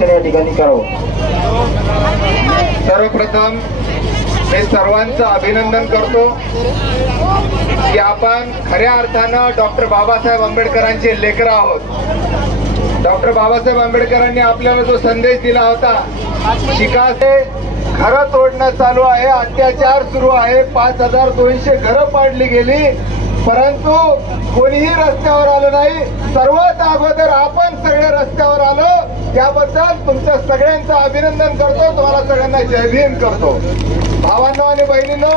भाषण या ठिकाणी करावं। सर्वप्रथम मी सर्वांचं अभिनंदन करतो की आपण खऱ्या अर्थानं डॉक्टर बाबासाहेब आंबेडकरांचे लेकर आहोत। डॉक्टर बाबासाहेब आंबेडकरांनी आपल्याला जो संदेश दिला होता, शिकाचे घरं तोडणं चालू आहे, अत्याचार सुरू आहे, 5200 घरं पाडली गेली, परंतु कोणीही रस्त्यावर आलं नाही। सर्वात अगोदर आपण सगळे रस्त्यावर आलो, त्याबद्दल तुमच्या सगळ्यांचं अभिनंदन करतो, तुम्हाला सगळ्यांना जय भीम करतो। भावांनो आणि बहिणींनो,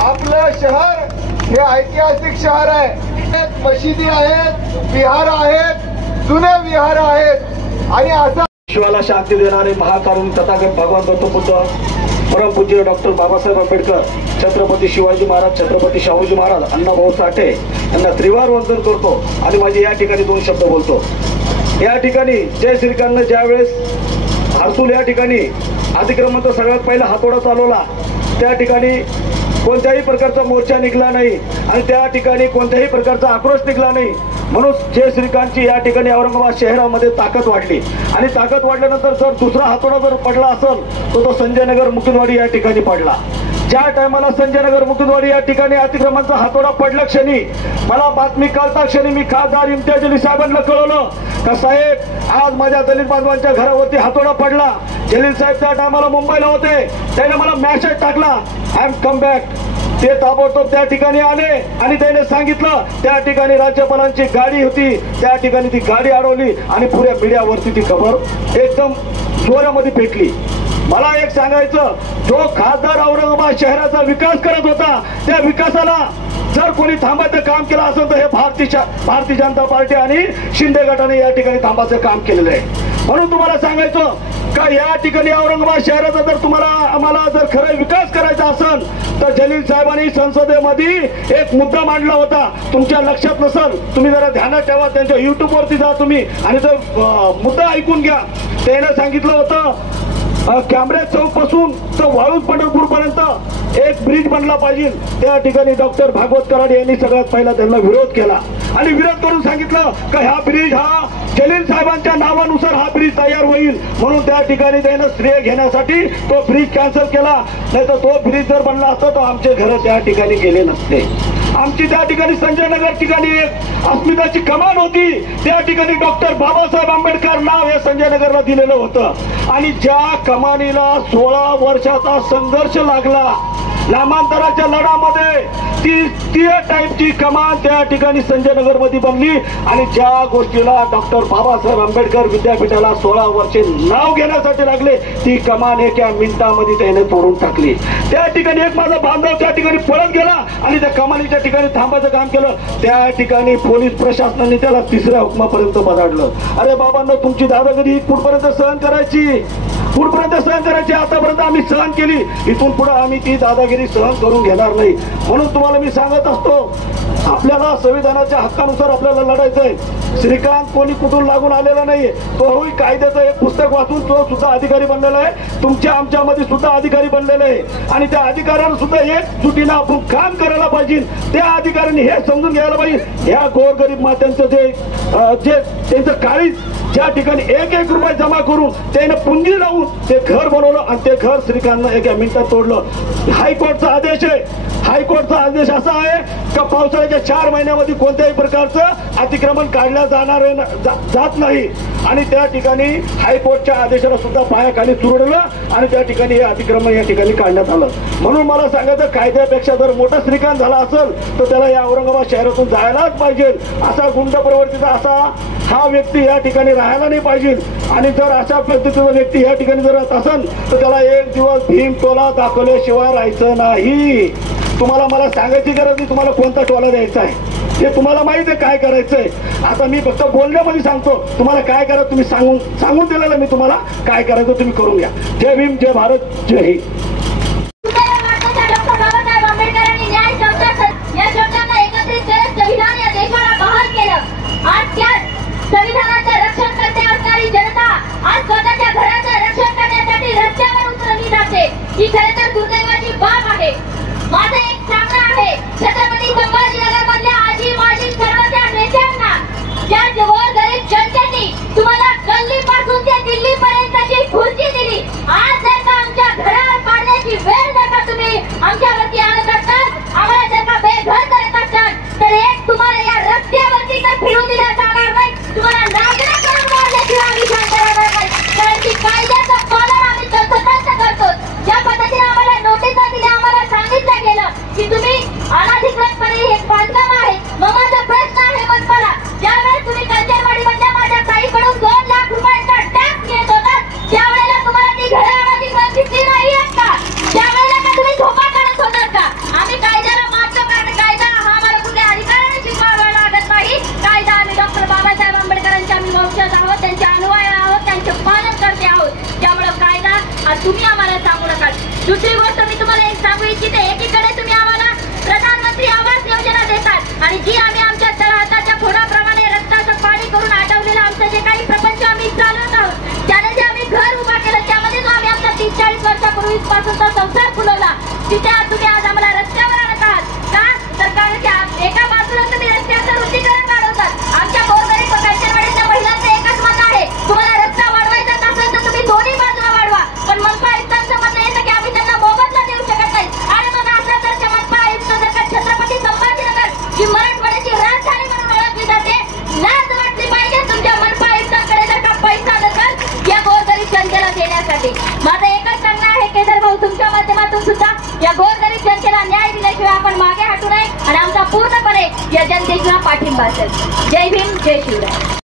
आपलं शहर हे ऐतिहासिक शहर आहे। मशिदी आहेत, विहार आहेत, जुने विहार आहेत आणि असं विश्वाला शांती देणारे महाकारुण तथागत भगवान गौतम बुद्ध, परमपूज्य डॉक्टर बाबासाहेब आंबेडकर, छत्रपती शिवाजी महाराज, छत्रपती शाहूजी महाराज, अण्णाभाऊ साठे यांना त्रिवार वंदन करतो आणि माझे या ठिकाणी 2 शब्द बोलतो। या ठिकाणी जय श्रीकांतनं ज्यावेळेस हर्सुल या ठिकाणी अतिक्रमणाचा सगळ्यात पहिला हातोडा चालवला, त्या ठिकाणी कोणत्याही प्रकारचा मोर्चा निघाला नाही आणि त्या ठिकाणी कोणत्याही प्रकारचा आक्रोश निघाला नाही, म्हणून जय श्रीकांतची या ठिकाणी औरंगाबाद शहरामध्ये ताकद वाढली आणि ताकद वाढल्यानंतर जर दुसरा हातोडा जर पडला असेल तर तो संजय नगर मुकुंदवाडी या ठिकाणी पडला। ज्या टायमाला संजय नगर मुकुंदवाडी या ठिकाणी अतिक्रमणाचा हातोडा पडल्या क्षणी मला बातमी कळता क्षणी मी खासदार इम्तियाज जलील साहेबांना कळवलं का साहेब आज माझ्या दलित बांधवांच्या घरावरती हातोडा पडला। जलील साहेब त्या टायमाला मुंबईला होते, त्याने मला मेसेज टाकला आय एम कम बॅक। ते ताबडतोब त्या ठिकाणी आले आणि त्याने सांगितलं, त्या ठिकाणी राज्यपालांची गाडी होती, त्या ठिकाणी ती गाडी अडवली आणि पुऱ्या मीडियावरती ती खबर एकदम जोरामध्ये पेटली। मला एक सांगायचं, जो खासदार औरंगाबाद शहराचा विकास करत होता, त्या विकासाला जर कोणी थांबायचं काम केलं असेल तर हे भारतीय जनता पार्टी आणि शिंदे गटाने या ठिकाणी थांबायचं काम केलेलं आहे। म्हणून तुम्हाला सांगायचं का या ठिकाणी औरंगाबाद शहराचा जर तुम्हाला आम्हाला जर खरं विकास करायचा असेल तर जलील साहेबांनी संसदेमध्ये एक मुद्दा मांडला होता, तुमच्या लक्षात नसेल, तुम्ही जरा ध्यानात ठेवा, त्यांच्या युट्यूब वरती जा तुम्ही आणि तो मुद्दा ऐकून घ्या। त्याने सांगितलं होतं कॅमेरा चौक पासून तर वाळूज पंढरपूर पर्यंत एक ब्रिज बनला पाहिजे। त्या ठिकाणी डॉक्टर भागवत कराड यांनी सगळ्यात पहिला त्यांना विरोध केला आणि विरोध करून सांगितलं का हा ब्रिज हा जलील साहेबांच्या नावानुसार हा ब्रिज तयार होईल, म्हणून त्या ठिकाणी त्यानं श्रेय घेण्यासाठी तो ब्रिज कॅन्सल केला, नाही तर तो ब्रिज जर बनला असता तर आमचे घर त्या ठिकाणी गेले नसते। आमची त्या ठिकाणी संजय नगर ठिकाणी एक अस्मिताची कमान होती, त्या ठिकाणी डॉक्टर बाबासाहेब आंबेडकर नाव हे संजय नगरला दिलेलं होतं आणि ज्या कमानीला 16 वर्षाचा संघर्ष लागला, नामांतराच्या लढामध्ये ती टाईपची कमान त्या ठिकाणी संजय नगर मध्ये बनली आणि ज्या गोष्टीला डॉक्टर बाबासाहेब आंबेडकर विद्यापीठाला 16 वर्षे नाव घेण्यासाठी लागले, ती कमान एका मिनिटामध्ये त्याने तोडून टाकली। त्या ठिकाणी एक माझा बांधव त्या ठिकाणी पळत गेला आणि त्या कमानीच्या ठिकाणी थांबायचं काम केलं, त्या ठिकाणी पोलीस प्रशासनाने त्याला 3ऱ्या हुकमापर्यंत बजाडलं। अरे बाबांनो, तुमची दादागिरी कुठपर्यंत सहन करायची, कुठपर्यंत सहन करायची, आतापर्यंत आम्ही सहन केली, इथून पुढे आम्ही ती दादागिरी सहन करून घेणार नाही। म्हणून तुम्हाला मी सांगत असतो, आपल्याला संविधानाच्या हक्कानुसार आपल्याला लढायचंय। श्रीकांत कोणी कुठून लागून आलेला नाहीये, तोही कायद्याचं एक पुस्तक वाचून तो सुद्धा अधिकारी बनलेला आहे, तुमच्या आमच्यामध्ये सुद्धा अधिकारी बनलेले आहे आणि त्या अधिकाऱ्यांना सुद्धा एकजुटीनं आपण काम करायला पाहिजे। त्या अधिकाऱ्यांनी हे समजून घ्यायला पाहिजे, ह्या गोरगरीब मात्यांचं जे त्यांचं काळीज ज्या ठिकाणी 1-1 रुपये जमा करून त्याने पुंजी लावून ते घर बनवलं आणि ते घर श्रीकांतनं एका मिनिटात तोडलं। हायकोर्टचा आदेश आहे, हायकोर्टचा आदेश असा आहे का पावसाळ्याच्या 4 महिन्यामध्ये कोणत्याही प्रकारचं अतिक्रमण काढल्या जात नाही आणि त्या ठिकाणी हायकोर्टच्या आदेशाला सुद्धा पायाखाली चुरडलं आणि त्या ठिकाणी हे अतिक्रमण या ठिकाणी काढण्यात आलं। म्हणून मला सांगायचं, कायद्यापेक्षा जर मोठा श्रीकांत झाला असेल तर त्याला या औरंगाबाद शहरातून जायलाच पाहिजे। असा गुंड प्रवृत्तीचा असा हा व्यक्ती या ठिकाणी राहायला नाही पाहिजे आणि जर अशा पद्धतीचा व्यक्ती या ठिकाणी जर राहत असेल तर त्याला एक दिवस भीम टोला दाखवल्याशिवाय राहायचं नाही। तुम्हाला मला सांगायची गरज नाही तुम्हाला कोणता टोला द्यायचा आहे, हे तुम्हाला माहित आहे काय करायचंय। आता मी फक्त बोलण्यामध्ये सांगतो, तुम्हाला काय करायचं तुम्ही सांगून दिलेलं मी तुम्हाला काय करायचं तुम्ही करून घ्या। जय भीम, जय भारत, जय हिंद। संविधानाचं रक्षण करते असणारी जनता आज स्वतःच्या घराचं रक्षण करण्यासाठी रस्त्यावर उतरली जाते, ही खरं तर दुर्दैवाची बाब आहे। माझं एक सांगणं आहे, छत्रपती संभाजीनगर मधल्या आजी माजी सर्व त्या नेत्यांना, ज्या गोरगरीब जनतेने तुम्हाला गल्लीपासून ते दिल्लीपर्यंत वंशज आहोत, त्यांचे अनुयायी आहोत, त्यांचे पालन करते आहोत. त्यामुळे कायदा हा तुम्ही आम्हाला सांगू नका. दुसरी गोष्ट मी तुम्हाला एक सांगू इच्छिते, एकीकडे तुम्ही आम्हाला प्रधानमंत्री आवास योजना देतात आणि जी आम्ही आमच्या तळहाताच्या फोडाप्रमाणे रक्ताचं पाणी करून आटवलेलं आमचं जे काही प्रपंच आम्ही चालवत आहोत, त्याने जे आम्ही घर उभा केलं, त्यामध्ये जो आम्ही आमचा 30-40 वर्षापूर्वीपासूनचा संसार फुलवला, तिथे तुम्ही आज आम्हाला रस्त्यावर आणत आहात का? तर कारण की एका बाजूला तुम्ही रस्त्याचं रुंदीकरण वाढवतात. आमच्या गोरगरीब पेन्शनवाडीच्या महिलांचं एकच म्हणणं आहे, तुम्हाला रस्ता वाढवायचा असेल तर तुम्ही दोन्ही बाजूला वाढवा. पण मनपा आयुक्तांचं म्हणणं येतं की आम्ही त्यांना मोबदला देऊ शकत नाही. आणि मग आता जर मनपा आयुक्त जर का छत्रपती संभाजीनगर जी मराठवाड्याची राजधानी म्हणून ओळखली जाते, लाज वाटली पाहिजे तुमच्या मनपा आयुक्तांकडे जर का पैसा नसेल या गोरगरीब जनतेला देण्यासाठी. माझं एकच सांगणं आहे केदार भाऊ, तुमच्या माध्यमातून सुद्धा या गोरगरीब जनतेला न्याय दिल्याशिवाय आपण मागे हटू नये आणि आमचा पूर्णपणे या जनतेचा पाठिंबा असेल. जय भीम, जय शिवराय.